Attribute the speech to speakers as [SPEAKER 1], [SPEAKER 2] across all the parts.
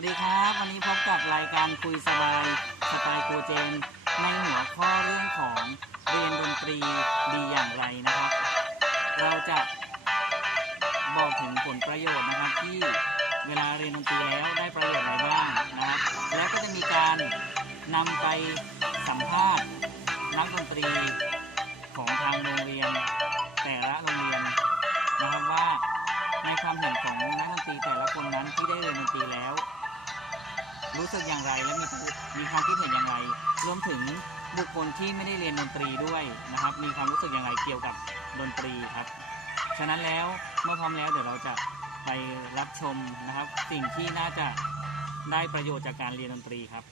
[SPEAKER 1] วัสดีครับ วันนี้พบกับรายการคุยสบายสไตล์ครูเจน ในหัวข้อเรื่องของเรียนดนตรีดีอย่างไรนะครับ เราจะบอกถึงผลประโยชน์นะครับที่เวลาเรียนดนตรีแล้วได้ประโยชน์อะไรบ้างนะครับ และก็จะมีการนำไปสัมภาษณ์นักดนตรีของทางโรงเรียน แต่ละโรงเรียนนะครับว่าในความเห็นของนักดนตรีแต่ละคนนั้นที่ได้เรียนดนตรีแล้ว รู้สึกอย่างไร และมีมีความคิดเห็นอย่างไร รวมถึงบุคคลที่ไม่ได้เรียนดนตรีด้วยนะครับ มีความรู้สึกอย่างไรเกี่ยวกับดนตรีครับ ฉะนั้นแล้วเมื่อพร้อมแล้วเดี๋ยวเราจะไปรับชมนะครับ สิ่งที่น่าจะได้ประโยชน์จากการเรียนดนตรีครับ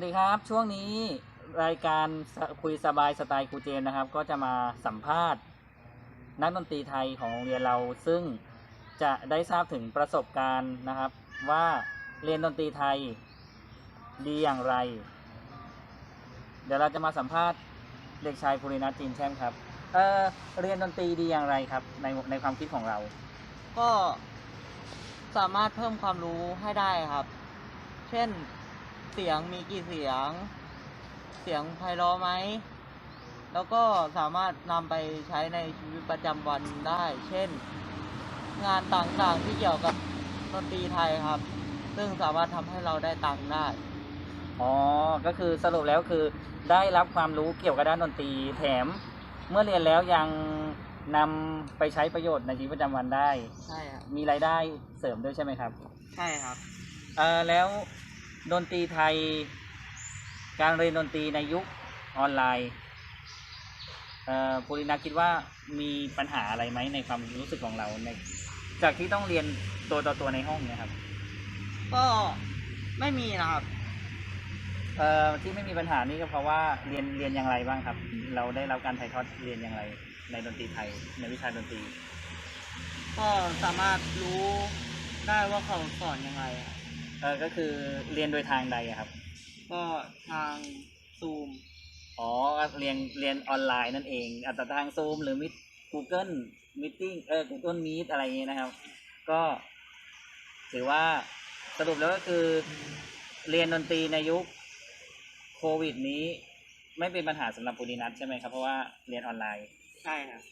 [SPEAKER 1] วัสดีครับ ช่วงนี้รายการคุยสบายสไตล์ครูเจนนะครับ ก็จะมาสัมภาษณ์ นักดนตรีไทยของโรงเรียนเรา ซึ่งจะได้ทราบถึงประสบการณ์นะครับ ว่าเรียนดนตรีไทยดีอย่างไร เดี๋ยวเราจะมาสัมภาษณ์เด็กชายภูรินัทจีนแช่มครับเออเรียนดนตรีดีอย่างไรครับ ในในความคิดของเรา
[SPEAKER 2] ก็สามารถเพิ่มความรู้ให้ได้ครับ เช่น เสียงมีกี่เสียง เสียงไพเราะไหม แล้วก็สามารถนำไปใช้ในชีวิตประจำวันได้ เช่น งานต่างๆที่เกี่ยวกับดนตรีไทยครับ ซึ่งสามารถทำให้เราได้ตังค์ได้
[SPEAKER 1] อ๋อ ก็คือสรุปแล้วคือได้รับความรู้เกี่ยวกับด้านดนตรีแถม เมื่อเรียนแล้วยังนำไปใช้ประโยชน์ในชีวิตประจำวันได้
[SPEAKER 2] ใช่ครับ
[SPEAKER 1] มีรายได้เสริมด้วยใช่ไหมครับ
[SPEAKER 2] ใช่ครับ
[SPEAKER 1] เออแล้ว ดนตรีไทย การเรียนดนตรีในยุคออนไลน์เอ่อภูรินาคิดว่ามีปัญหาอะไรไหมในความรู้สึกของเราในจากที่ต้องเรียนตัวต่อตัวในห้องเนี่ยครับ
[SPEAKER 2] ก็ไม่มีนะครับ
[SPEAKER 1] เอ่อที่ไม่มีปัญหานี่ก็เพราะว่าเรียนเรียนอย่างไรบ้างครับ เราได้รับการถ่ายทอดเรียนอย่างไร ในดนตรีไทย ในวิชาดนตรี
[SPEAKER 2] ก็สามารถรู้ได้ว่าเขาสอนยังไงครับ
[SPEAKER 1] เออก็คือเรียนโดยทางใดอะครับ
[SPEAKER 2] ก็ทางซูม
[SPEAKER 1] อ๋อเรียนเรียนออนไลน์นั่นเอง อาจจะทางซูมหรือมิด Google Meeting เออ Google Meet อะไรอย่างเงี้ยนะครับ ก็ถือว่าสรุปแล้วก็คือเรียนดนตรีในยุคโควิดนี้ ไม่เป็นปัญหาสำหรับปุรินัทใช่ไหมครับ เพราะว่าเรียนออนไลน์
[SPEAKER 2] ใช่ครับ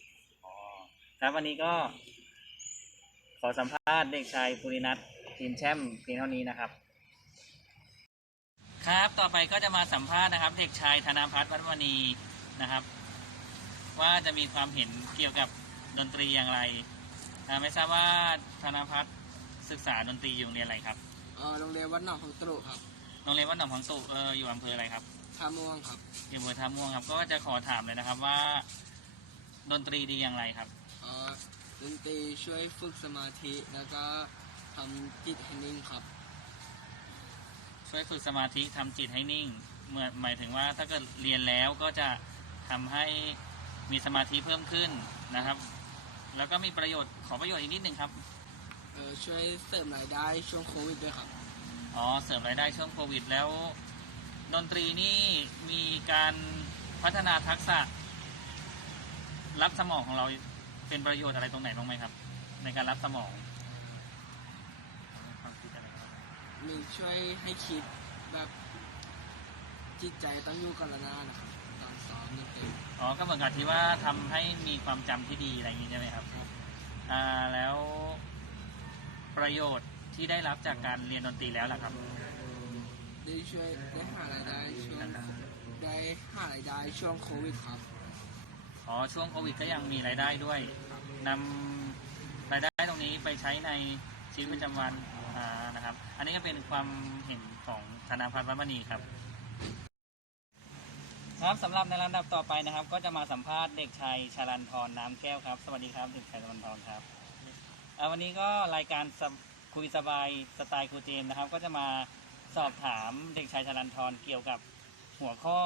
[SPEAKER 1] อ๋อครับวันนี้ก็ ขอสัมภาษณ์เด็กชายภูรินัท ทีมแชมป์เพียงเท่านี้นะครับ ครับ ต่อไปก็จะมาสัมภาษณ์นะครับ เด็กชายธนาพัฒน์วัฒมณีนะครับ ว่าจะมีความเห็นเกี่ยวกับดนตรีอย่างไรอ่าไม่ทราบว่าธนาพัฒน์ศึกษาดนตรีอยู่โรงเรียนอะไรครับ
[SPEAKER 3] เอ่อโรงเรียนวัดหนองของตรุครับ
[SPEAKER 1] โรงเรียนวัดหนองพังสุเอออยู่อำเภออะไรครับ
[SPEAKER 3] ท่าม่วงครับ
[SPEAKER 1] อยู่อำเภอท่าม่วงครับ ก็จะขอถามเลยนะครับว่า ดนตรีดีอย่างไรครับ
[SPEAKER 3] เอ่อดนตรีช่วยฝึกสมาธิแล้วก็ ทำจิตให้นิ่งครับ
[SPEAKER 1] ช่วยฝึกสมาธิทำจิตให้นิ่งเหมือนหมายถึงว่าถ้าเกิดเรียนแล้วก็จะทำให้มีสมาธิเพิ่มขึ้นนะครับ แล้วก็มีประโยชน์ขอประโยชน์อีกนิดนึงครับ
[SPEAKER 3] เอ่อช่วยเสริมรายได้ช่วงโควิดด้วยครับ
[SPEAKER 1] อ๋อเสริมรายได้ช่วงโควิดแล้ว ดนตรีนี่มีการพัฒนาทักษะ รับสมองของเราเป็นประโยชน์อะไรตรงไหนบ้างไหมครับ ในการรับสมองความคิดอะไรครับ
[SPEAKER 3] มีช่วยให้คิดแบบจิตใจต้องอยู่กับระนาดนะครับตอนซ้อมดนตรี
[SPEAKER 1] อ๋อก็เหมือนกับที่ว่าทำให้มีความจำที่ดีอะไรอย่างนี้ใช่ไหมครับอ่าแล้วประโยชน์ที่ได้รับจากการเรียนดนตรีแล้วล่ะครับ
[SPEAKER 3] ได้ช่วยได้หารายได้ช่วงได้หารายได้ช่วงโควิดครับ
[SPEAKER 1] อ๋อช่วงโควิดก็ยังมีรายได้ด้วยนำรายได้ตรงนี้ไปใช้ในชีวิตประจำวัน อ่านะครับ อันนี้ก็เป็นความเห็นของธนาพัฒน์วัฒมณีครับ ครับสำหรับในลำดับต่อไปนะครับ ก็จะมาสัมภาษณ์เด็กชายชาลันทรน้ำแก้วครับ สวัสดีครับเด็กชายชาลันทรครับอ่าวันนี้ก็รายการสบคุยสบายสไตล์ครูเจมส์นะครับ ก็จะมาสอบถามเด็กชายชาลันทรเกี่ยวกับหัวข้อ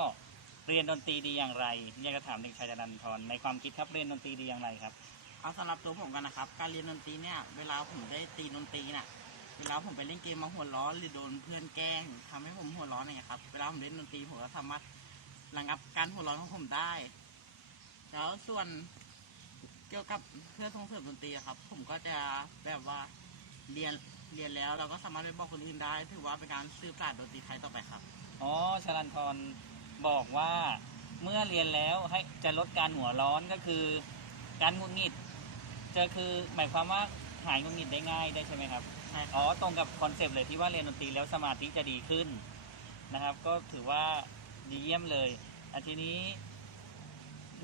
[SPEAKER 1] เรียนดนตรีดีอย่างไรอยากจะถามเด็กชายชาลันทรในความคิดครับเรียนดนตรีดีอย่างไรครับ
[SPEAKER 4] เอาสำหรับตัวผมกันนะครับ การเรียนดนตรีเนี่ย เวลาผมได้ตีดนตรีเนี่ย เวลาผมไปเล่นเกมมาหัวร้อนหรือโดนเพื่อนแกล้งทำให้ผมหัวร้อนอย่างเงี้ยครับเวลาผมเล่นดนตรีผมก็สามารถระงับการหัวร้อนของผมได้ แล้วส่วนเกี่ยวกับเพื่อส่งเสริมดนตรีอะครับ ผมก็จะแบบว่าเรียนเรียนแล้วเราก็สามารถไปบอกคนอื่นได้ ถือว่าเป็นการสืบสานดนตรีไทยต่อไปครับ
[SPEAKER 1] อ๋อชลันทรบอกว่าเมื่อเรียนแล้วให้จะลดการหัวร้อนก็คือการหงุดหงิดจะคือหมายความว่าหายหงุดหงิดได้ง่ายได้ใช่ไหมครับ
[SPEAKER 4] ใช่ครับ
[SPEAKER 1] อ๋อตรงกับคอนเซปต์เลยที่ว่าเรียนดนตรีแล้วสมาธิจะดีขึ้นนะครับ ก็ถือว่าดีเยี่ยมเลยอันทีนี้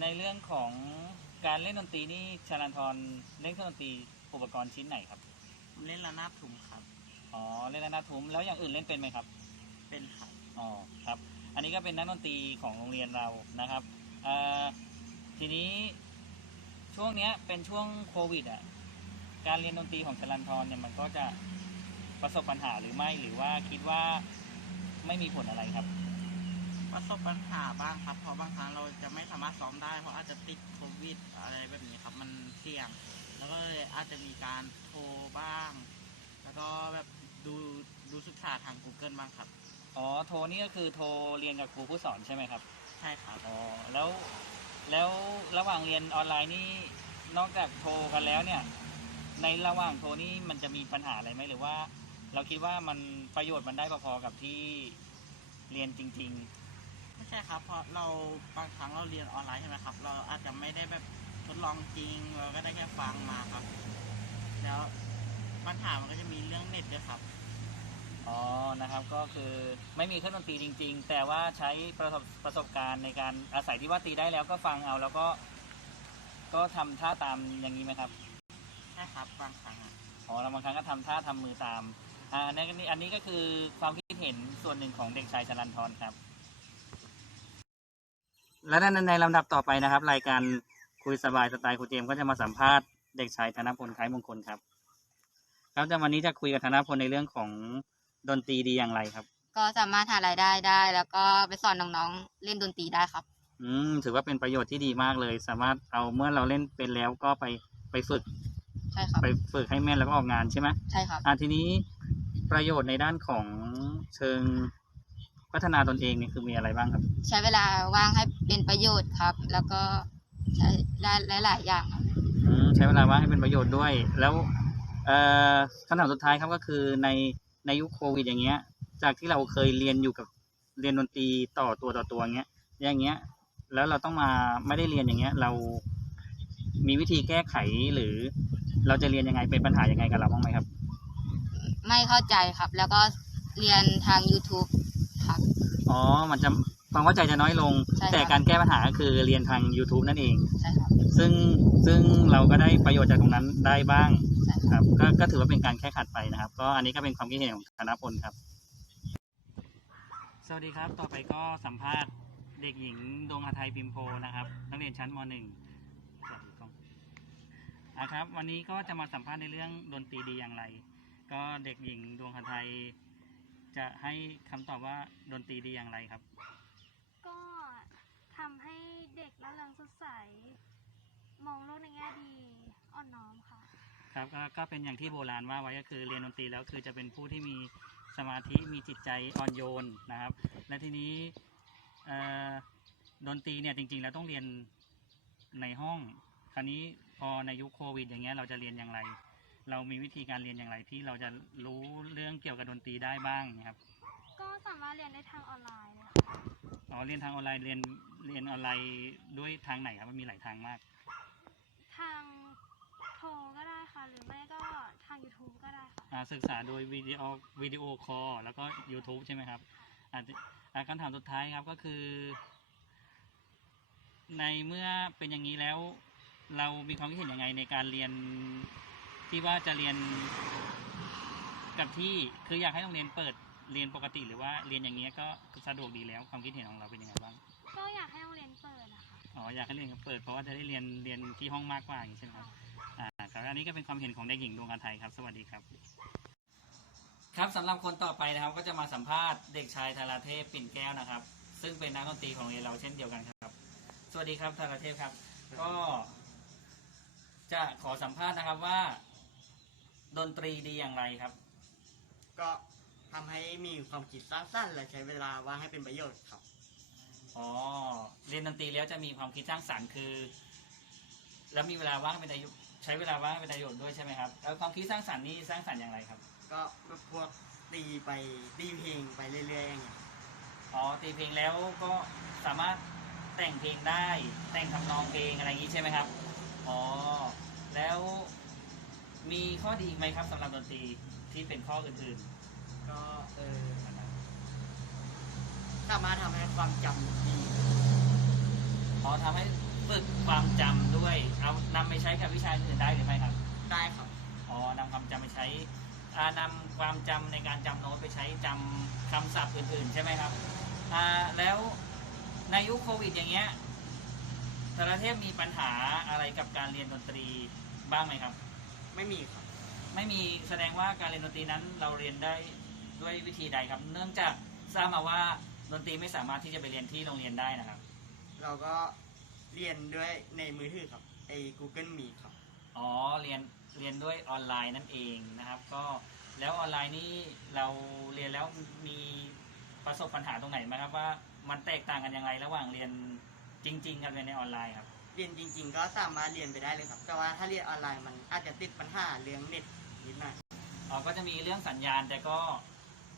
[SPEAKER 1] ในเรื่องของการเล่นดนตรีนี่ชลันทรเล่นเครื่องดนตรีอุปกรณ์ชิ้นไหนครับ
[SPEAKER 4] ผมเล่นระนาดทุ้มครับ
[SPEAKER 1] อ๋อเล่นระนาดทุ้มแล้วอย่างอื่นเล่นเป็นไหมครับ
[SPEAKER 4] เป็นครับ
[SPEAKER 1] อ๋อครับ อันนี้ก็เป็นนักดนตรีของโรงเรียนเรานะครับเอ่อทีนี้ช่วงเนี้ยเป็นช่วงโควิดอะ การเรียนดนตรีของชลันทรเนี่ยมันก็จะประสบปัญหาหรือไม่หรือว่าคิดว่าไม่มีผลอะไรครับ
[SPEAKER 4] ประสบปัญหาบ้างครับเพราะบางครั้งเราจะไม่สามารถซ้อมได้เพราะอาจจะติดโควิดอะไรแบบนี้ครับมันเสี่ยง แล้วก็เลยอาจจะมีการโทรบ้าง แล้วก็แบบดูดูศึกษาทาง Google บ้างครับ
[SPEAKER 1] อ๋อโทรนี่ก็คือโทรเรียนกับครูผู้สอนใช่ไหมครับ
[SPEAKER 4] ใช่ครับ
[SPEAKER 1] อ๋อแล้วแล้วระหว่างเรียนออนไลน์นี่นอกจากโทรกันแล้วเนี่ย ในระหว่างโทรนี่มันจะมีปัญหาอะไรไหมหรือว่า เราคิดว่ามันประโยชน์มันได้พอๆกับที่เรียนจริง
[SPEAKER 4] ไม่ใช่ครับ เพราะเราบางครั้งเราเรียนออนไลน์ใช่ไหมครับ เราอาจจะไม่ได้แบบทดลองจริง เราก็ได้แค่ฟังมาครับ แล้วปัญหามันก็จะมีเรื่องเน็ตด้วยครับ
[SPEAKER 1] ๆ อ๋อ นะครับ ก็คือไม่มีเครื่องดนตรีจริง ๆ แต่ว่าใช้ประสบประสบการณ์ในการอาศัยที่ว่าตีได้แล้วก็ฟังเอาแล้วก็ ก็ทำท่าตามอย่างนี้ไหมครับ
[SPEAKER 4] ใช่ครับบางครั้งอะ
[SPEAKER 1] อ๋อแล้วบางครั้งก็ทำท่าทำมือตามอ่าในอันนี้อันนี้ก็คือความคิดเห็นส่วนหนึ่งของเด็กชายชลันทรครับ และในในลำดับต่อไปนะครับ รายการคุยสบายสไตล์ครูเจมส์ก็จะมาสัมภาษณ์เด็กชายธนพลคล้ายมงคลครับครับจะวันนี้จะคุยกับธนพลในเรื่องของดนตรีดีอย่างไรครับ
[SPEAKER 5] ก็สามารถหารายได้ได้ แล้วก็ไปสอนน้องๆเล่นดนตรีได้ครับ
[SPEAKER 1] อืมถือว่าเป็นประโยชน์ที่ดีมากเลย สามารถเอาเมื่อเราเล่นเป็นแล้วก็ไปไปฝึก
[SPEAKER 5] ใช่ครับ
[SPEAKER 1] ไปฝึกให้แม่นแล้วก็ออกงานใช่ไหม
[SPEAKER 5] ใช่ครับ
[SPEAKER 1] อ่าทีนี้ประโยชน์ในด้านของเชิงพัฒนาตนเองเนี่ยคือมีอะไรบ้างครับ
[SPEAKER 5] ใช้เวลาว่างให้เป็นประโยชน์ครับ แล้วก็ใช้ได้หลาย ๆ อย่างครับ
[SPEAKER 1] อืมใช้เวลาว่างให้เป็นประโยชน์ด้วย แล้วเอ่อคำถามสุดท้ายครับก็คือในในยุคโควิดอย่างเงี้ย จากที่เราเคยเรียนอยู่กับเรียนดนตรีต่อตัวต่อตัวเงี้ย อย่างเงี้ย แล้วเราต้องมาไม่ได้เรียนอย่างเงี้ย เรามีวิธีแก้ไขหรือ เราจะเรียนยังไงเป็นปัญหายังไงกับเราบ้างไหมครับ
[SPEAKER 5] ไม่เข้าใจครับ แล้วก็เรียนทาง YouTube ครับ
[SPEAKER 1] อ๋อ มันจะความเข้าใจจะน้อยลง
[SPEAKER 5] ใช่ครับ
[SPEAKER 1] แต่การแก้ปัญหาก็คือเรียนทาง YouTube นั่นเอง
[SPEAKER 5] ใช่ครับ
[SPEAKER 1] ซึ่งซึ่งเราก็ได้ประโยชน์จากตรงนั้นได้บ้าง
[SPEAKER 5] ใช่ค
[SPEAKER 1] ครับรับก็ก็ถือว่าเป็นการแค่ขัดไปนะครับ ก็อันนี้ก็เป็นความคิดเห็นของธนพลครับ สวัสดีครับ ต่อไปก็สัมภาษณ์เด็กหญิงดวงหทัยพิมโพนะครับ นักเรียนชั้นม .1 สวัสดีกล้อง อะครับ วันนี้ก็จะมาสัมภาษณ์ในเรื่องดนตรีดีอย่างไร ก็เด็กหญิงดวงหทัยจะให้คำตอบว่าดนตรีดีอย่างไรครับ
[SPEAKER 6] ก็ทำให้เด็กละเริงสดใส มองโลกในแง่ดีอ่อนน้อมค่ะ
[SPEAKER 1] ครับก็ก็เป็นอย่างที่โบราณว่าไว้ก็คือเรียนดนตรีแล้วคือจะเป็นผู้ที่มีสมาธิมีจิตใจอ่อนโยนนะครับ และทีนี้เอ่อดนตรีเนี่ยจริงๆแล้วต้องเรียนในห้อง คราวนี้ พอในยุคโควิด อย่างเงี้ยเราจะเรียนอย่างไร เรามีวิธีการเรียนอย่างไรที่เราจะรู้เรื่องเกี่ยวกับดนตรีได้บ้างนะครับ
[SPEAKER 6] ก็สามารถเรียนได้ทางออนไลน์เลยค่ะ
[SPEAKER 1] อ๋อเรียนทางออนไลน์เรียนเรียนออนไลน์ด้วยทางไหนครับมันมีหลายทางมาก
[SPEAKER 6] ทางโทรก็ได้ค่ะ หรือไม่ก็ทาง YouTube ก็ได้ค่ะ
[SPEAKER 1] อ่าศึกษาโดยวิดีโอวิดีโอคอลแล้วก็ YouTube ใช่ไหมครับอาจจะอ่าคำถามสุดท้ายครับก็คือ ในเมื่อเป็นอย่างนี้แล้ว เรามีความคิดเห็นยังไงในการเรียนที่ว่าจะเรียนกับที่คืออยากให้โรงเรียนเปิดเรียนปกติ หรือว่าเรียนอย่างเงี้ยก็สะดวกดีแล้วความคิดเห็นของเราเป็นยังไงบ้าง
[SPEAKER 6] ก็อยากให้โรงเรียนเปิดอะค่ะ
[SPEAKER 1] อ๋ออยากให้เรียนเปิดเพราะว่าจะได้เรียนเรียนที่ห้องมากกว่าอย่างนี้ใช่ไหมครับอ่าครับอันนี้ก็เป็นความเห็นของเด็กหญิงดวงอาไทยครับ สวัสดีครับ ครับสำหรับคนต่อไปนะครับ ก็จะมาสัมภาษณ์เด็กชายธาราเทพปิ่นแก้วนะครับ ซึ่งเป็นนักดนตรีของโรงเรียนเราเช่นเดียวกันครับ สวัสดีครับธาราเทพครับ ก็ จะขอสัมภาษณ์นะครับว่า ดนตรีดีอย่างไรครับ
[SPEAKER 7] ก็ทำให้มีความคิดสร้างสรรค์และใช้เวลาว่างให้เป็นประโยชน์ครับ
[SPEAKER 1] อ๋อเรียนดนตรีแล้วจะมีความคิดสร้างสรรค์คือ แล้วมีเวลาว่างเป็นประโยชน์ใช้เวลาว่างเป็นประโยชน์ด้วยใช่ไหมครับแล้วความคิดสร้างสรรค์นี่สร้างสรรค์อย่างไรครับ
[SPEAKER 7] ก็แบบพวกตีไปตีเพลงไปเรื่อยๆอย่างเงี้ย
[SPEAKER 1] อ๋อตีเพลงแล้วก็สามารถแต่งเพลงได้ แต่งทำนองเพลงอะไรอย่างนี้ใช่ไหมครับ อ๋อ แล้วมีข้อดีอีกไหมครับสำหรับดนตรีที่เป็นข้ออื่น
[SPEAKER 7] ก็เออสามารถทำให้ความจำดี
[SPEAKER 1] ๆอ๋อทำให้ฝึกความจำด้วย เอานำไปใช้กับวิชาอื่นได้หรือไม่ครับ
[SPEAKER 7] ได้ครับ
[SPEAKER 1] อ๋อนำความจำไปใช้อ่านำความจำในการจำโน้ตไปใช้จำคำศัพท์อื่นๆ ใช่ไหมครับอ่าแล้วในยุคโควิดอย่างเงี้ย สารเทพมีปัญหาอะไรกับการเรียนดนตรีบ้างไหมครับ
[SPEAKER 7] ไม่มีครับ
[SPEAKER 1] ไม่มีแสดงว่าการเรียนดนตรีนั้นเราเรียนได้ด้วยวิธีใดครับ เนื่องจากทราบมาว่าดนตรีไม่สามารถที่จะไปเรียนที่โรงเรียนได้นะครับ
[SPEAKER 7] เราก็เรียนด้วยในมือถือครับไอ้ Google Meet ครับ
[SPEAKER 1] อ๋อเรียนเรียนด้วยออนไลน์นั่นเองนะครับ ก็แล้วออนไลน์นี่เราเรียนแล้วมีประสบปัญหาตรงไหนไหมครับว่ามันแตกต่างกันยังไงระหว่างเรียน จริงๆกับเรียนในออนไลน์ครับ
[SPEAKER 7] เรียนจริง ๆ ก็สามารถเรียนไปได้เลยครับ แต่ว่าถ้าเรียนออนไลน์มันอาจจะติดปัญหาเรื่องเน็ตนิดหน่อย
[SPEAKER 1] อ๋อก็จะมีเรื่องสัญญาณแต่ก็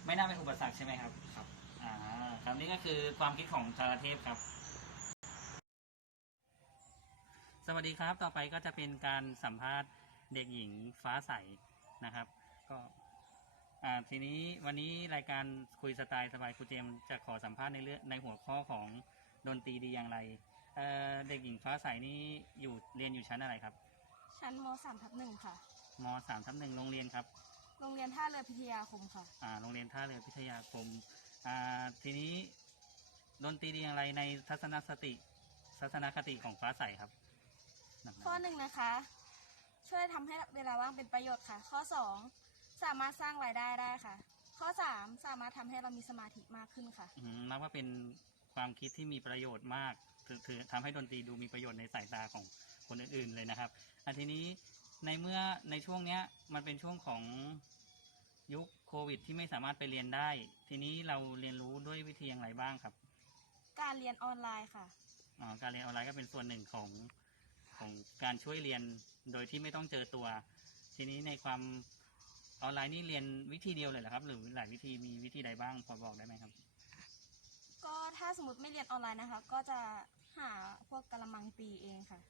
[SPEAKER 1] ไม่น่าเป็นอุปสรรคใช่ไหมครับ
[SPEAKER 7] ครับ
[SPEAKER 1] อ่าครับนี่ก็คือความคิดของชาลเทพครับ สวัสดีครับต่อไปก็จะเป็นการสัมภาษณ์เด็กหญิงฟ้าใสนะครับ ก็อ่าทีนี้วันนี้รายการคุยสไตล์สบายครูเจมส์จะขอสัมภาษณ์ในเรื่องในหัวข้อของ ดนตรีดีอย่างไรเอ่อเด็กหญิงฟ้าใสนี่อยู่เรียนอยู่ชั้นอะไรครับ
[SPEAKER 8] ชั้นมสามทับหนึ่งค่ะ
[SPEAKER 1] มสามทับหนึ่งโรงเรียนครับ
[SPEAKER 8] โรงเรียนท่าเรือพิทยาคมค่ะ
[SPEAKER 1] อ่าโรงเรียนท่าเรือพิทยาคมอ่าทีนี้ดนตรีดีอย่างไรในทัศนคติทัศนคติของฟ้าใสครับหนักๆ
[SPEAKER 8] ข้อหนึ่งนะคะ ช่วยทำให้เวลาว่างเป็นประโยชน์ค่ะ ข้อสองสามารถสร้างรายได้ได้ค่ะ ข้อสามสามารถทำให้เรามีสมาธิมากขึ้นค่ะ
[SPEAKER 1] อืมนับว่าเป็น ความคิดที่มีประโยชน์มากถือถือทำให้ดนตรีดูมีประโยชน์ในสายตาของคนอื่นๆเลยนะครับอันทีนี้ในเมื่อในช่วงเนี้ยมันเป็นช่วงของยุคโควิด ที่ไม่สามารถไปเรียนได้ ทีนี้เราเรียนรู้ด้วยวิธีอย่างไรบ้างครับ
[SPEAKER 8] การเรียนออนไลน์ค่ะ
[SPEAKER 1] อ๋อการเรียนออนไลน์ก็เป็นส่วนหนึ่งของของการช่วยเรียนโดยที่ไม่ต้องเจอตัว ทีนี้ในความออนไลน์นี่เรียนวิธีเดียวเลยเหรอครับ หรือหลายวิธีมีวิธีใดบ้างพอบอกได้ไหมครับ
[SPEAKER 8] ก็ถ้าสมมติไม่เรียนออนไลน์นะคะ ก็จะหาพวกกระมังตีเองค่ะ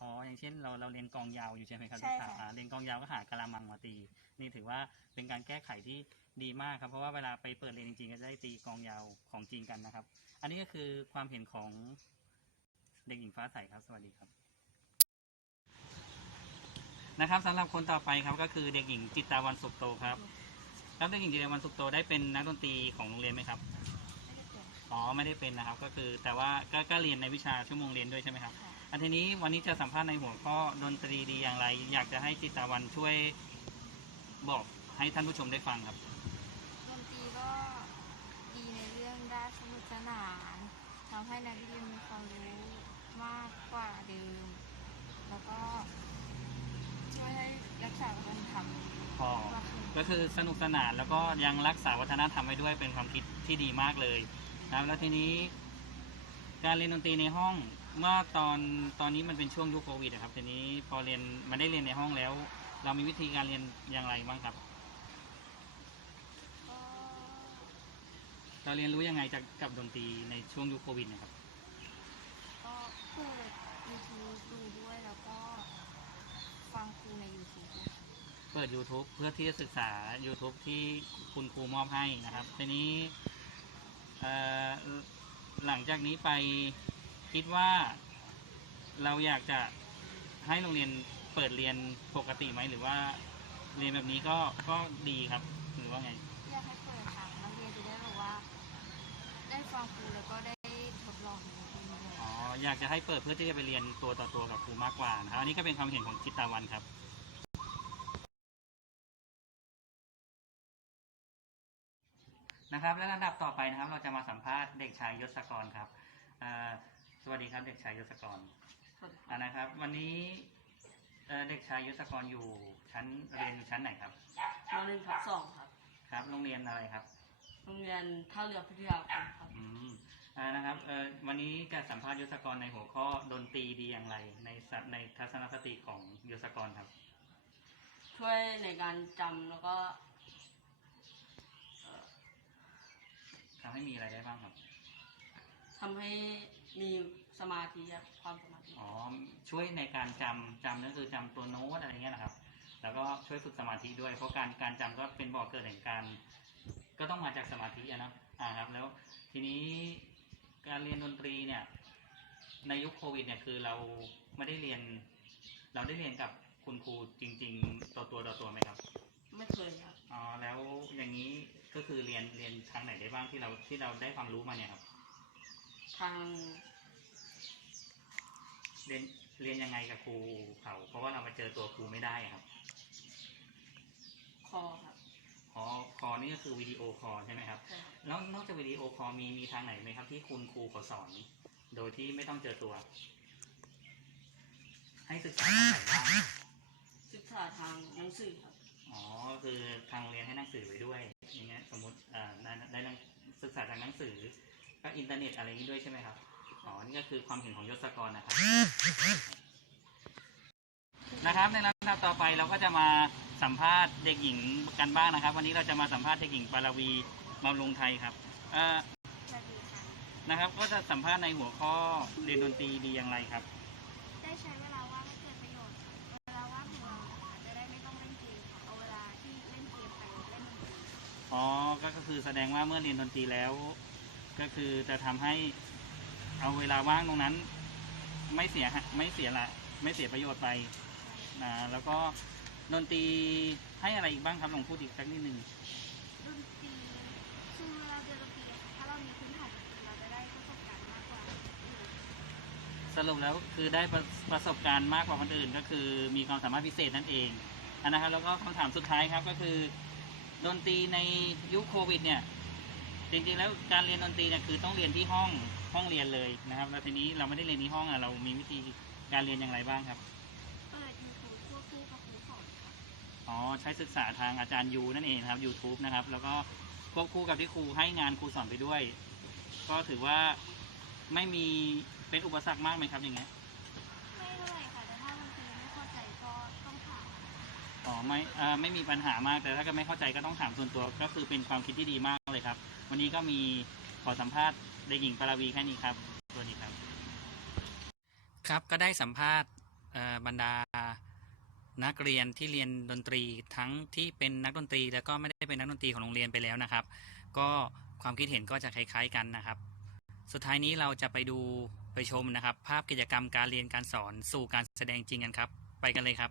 [SPEAKER 1] อ๋อ อย่างเช่นเราเราเรียนกลองยาวอยู่ใช่ไหมครับ
[SPEAKER 8] ใช่ค่ะ
[SPEAKER 1] อ่าเรียนกลองยาวก็หากะละมังมาตี นี่ถือว่าเป็นการแก้ไขที่ดีมากครับ เพราะว่าเวลาไปเปิดเรียนจริงๆ ก็จะได้ตีกลองยาวของจริงกันนะครับ อันนี้ก็คือความเห็นของเด็กหญิงฟ้าใสครับ สวัสดีครับ นะครับสำหรับคนต่อไปครับก็คือเด็กหญิงจิตตาวันสุขโตครับแล้วเด็กหญิงจิตตาวันสุขโตได้เป็นนักดนตรีของโรงเรียนไหมครับ อ๋อไม่ได้เป็นนะครับ ก็คือแต่ว่าก็ก็เรียนในวิชาชั่วโมงเรียนด้วยใช่ไหมครับ
[SPEAKER 8] ค่ะ
[SPEAKER 1] อันทีนี้วันนี้จะสัมภาษณ์ในหัวข้อดนตรีดีอย่างไร อยากจะให้จิตตาวันช่วยบอกให้ท่านผู้ชมได้ฟังครับ
[SPEAKER 5] ดนตรีก็ดีในเรื่องด้านสนุกสนานทำให้นักเรียนมีความรู้มากกว่าเดิม แล้วก็ช่วยให้รักษาวัฒนธรรม
[SPEAKER 1] พอ
[SPEAKER 5] มากขึ้น
[SPEAKER 1] ก็คือสนุกสนานแล้วก็ยังรักษาวัฒนธรรมไว้ด้วยเป็นความคิดที่ดีมากเลยนะ ครับแล้วทีนี้การเรียนดนตรีในห้องเมื่อตอนตอนนี้มันเป็นช่วงยุคโควิดนะครับทีนี้พอเรียนมันได้เรียนในห้องแล้ว เรามีวิธีการเรียนอย่างไรบ้างครับ
[SPEAKER 5] ก็
[SPEAKER 1] เราเรียนรู้ยังไงจากกับดนตรีในช่วงยุคโควิดนะครับ
[SPEAKER 5] ก็เปิด YouTube ดูด้วยแล้วก็ฟังครูใน YouTube นะคะ
[SPEAKER 1] เปิด YouTube เพื่อที่จะศึกษา YouTube ที่คุณครูมอบให้นะครับทีนี้เอ่อ หลังจากนี้ไปคิดว่าเราอยากจะให้โรงเรียนเปิดเรียนปกติไหมหรือว่าเรียนแบบนี้ก็ก็ดีครับหรือว่าไง
[SPEAKER 5] อยากให้เปิดค่ะนักเรียนจะได้แบบว่า ได้ฟังครูแล้วก็ได้ทดลองในที่นี้
[SPEAKER 1] อยากจะให้เปิดเพื่อที่จะไปเรียนตัวต่อตัวกับครูมากกว่านะครับอันนี้ก็เป็นความเห็นของจิตตาวันครับ นะครับ และลำดับต่อไปนะครับ เราจะมาสัมภาษณ์เด็กชายยศกรครับอ่าสวัสดีครับเด็กชายยศกรอ่านะครับ วันนี้เอ่อเด็กชายยศกรอยู่ชั้นเรียนอยู่ชั้นไหนครับ
[SPEAKER 9] มหนึ่งทับสองครับ
[SPEAKER 1] ครับ โรงเรียนอะไรครับ
[SPEAKER 9] โรงเรียนท่าเรือพิทยาคมครับ
[SPEAKER 1] อืมอ่านะครับเอ่อวันนี้จะสัมภาษณ์ยศกรในหัวข้อดนตรีดีอย่างไร ในสัตในทัศนคติของยศกรครับ
[SPEAKER 9] ช่วยในการจำแล้วก็เอ่อ
[SPEAKER 1] ทำให้มีอะไรได้บ้างครับ
[SPEAKER 9] ทำให้มีสมาธิครับความสมาธิ
[SPEAKER 1] อ๋อช่วยในการจำจำนั่นคือจำตัวโน้ตอะไรเงี้ยนะครับ แล้วก็ช่วยฝึกสมาธิด้วย เพราะการการจำก็เป็นบ่อกเกิดแห่งการ ก็ต้องมาจากสมาธิอะนะอ่าครับ แล้วทีนี้การเรียนดนตรีเนี่ย ในยุคโควิดเนี่ยคือเราไม่ได้เรียน เราได้เรียนกับคุณครูจริง ๆ ตัวตัวต่อตัวไหมครับ
[SPEAKER 9] ไม่เคยครับ
[SPEAKER 1] อ๋อแล้วอย่างนี้ก็คือเรียนเรียนทางไหนได้บ้างที่เราที่เราได้ความรู้มาเนี่ยครับ
[SPEAKER 9] ทาง
[SPEAKER 1] เรียนเรียนยังไงกับครูเขาเพราะว่าเรามาเจอตัวครูไม่ได้อะครับ
[SPEAKER 9] คอครับ
[SPEAKER 1] คอคอนี่ก็คือวิดีโอคอลใช่ไหมครับ
[SPEAKER 9] ใช่ครับ
[SPEAKER 1] แล้วนอกจากวิดีโอคอลมีมีทางไหนไหมครับ ที่คุณครูเขาสอน โดยที่ไม่ต้องเจอตัว ให้ศึกษาทางไหนบ้าง
[SPEAKER 9] ศึกษาทางหนังสือครับ
[SPEAKER 1] อ๋อคือทางโรงเรียนให้หนังสือไว้ด้วยอย่างเงี้ยสมมติอ่าได้ได้หนังศึกษาทางหนังสือก็อินเทอร์เน็ตอะไรอย่างนี้ด้วยใช่ไหมครับอ๋อนี่ก็คือความเห็นของยศกรนะครับ นะครับในลำดับต่อไปเราก็จะมาสัมภาษณ์เด็กหญิงกันบ้างนะครับ วันนี้เราจะมาสัมภาษณ์เด็กหญิงปารวีบำรุงไทยครับเอ่อ
[SPEAKER 6] สวัสดีค่ะ
[SPEAKER 1] นะครับ ก็จะสัมภาษณ์ในหัวข้อเรียนดนตรีดีอย่างไรครับ อ๋อก็ก็คือแสดงว่าเมื่อเรียนดนตรีแล้ว ก็คือจะทำให้เอาเวลาว่างตรงนั้น ไม่เสียหะไม่เสียละไม่เสียประโยชน์ไปนะแล้วก็ดนตรีให้อะไรอีกบ้างครับลองพูดอีกสักนิดหนึ่ง
[SPEAKER 6] ดนตรีคือเวลาเรียนดนตรีอะค่ะถ้าเรามีพื้นฐานดนตรีเราจะได้ประสบการณ์มากกว่าคนอื่น
[SPEAKER 1] สรุปแล้วคือได้ประประสบการณ์มากกว่าคนอื่น ก็คือมีความสามารถพิเศษนั่นเองอันนะครับแล้วก็คำถามสุดท้ายครับก็คือ ดนตรีในยุคโควิดเนี่ยจริงๆแล้วการเรียนดนตรีเนี่ยคือต้องเรียนที่ห้องห้องเรียนเลยนะครับ แล้วทีนี้เราไม่ได้เรียนที่ห้องอะเรามีวิธีการเรียนอย่างไรบ้างครับ
[SPEAKER 6] เปิดยูทูบควบคู่กับครูสอนค่ะ
[SPEAKER 1] อ๋อใช้ศึกษาทางอาจารย์ยูนั่นเองนะครับ YouTube นะครับ แล้วก็ควบคู่กับที่ครูให้งานครูสอนไปด้วย ก็ถือว่าไม่มีเป็นอุปสรรคมากไหมครับอย่างเงี้ย
[SPEAKER 6] ไม่เท่าไหร่ค่ะแต่ถ้าดนตรีไม่เข้าใจก็ต้องถาม
[SPEAKER 1] อ๋อไม่เอ่อไม่มีปัญหามาก แต่ถ้าเก็ไม่เข้าใจก็ต้องถามส่วนตัว ก็คือเป็นความคิดที่ดีมากเลยครับ วันนี้ก็มีขอสัมภาษณ์เด็กหญิงปาราวีแค่นี้ครับสวัสดีครับ ครับก็ได้สัมภาษณ์เอ่อบรรดานักเรียนที่เรียนดนตรีทั้งที่เป็นนักดนตรี แล้วก็ไม่ได้เป็นนักดนตรีของโรงเรียนไปแล้วนะครับ ก็ความคิดเห็นก็จะคล้าย ๆกันนะครับ สุดท้ายนี้เราจะไปดูไปชมนะครับ ภาพกิจกรรมการเรียนการสอนสู่การแสดงจริงกันครับ ไปกันเลยครับ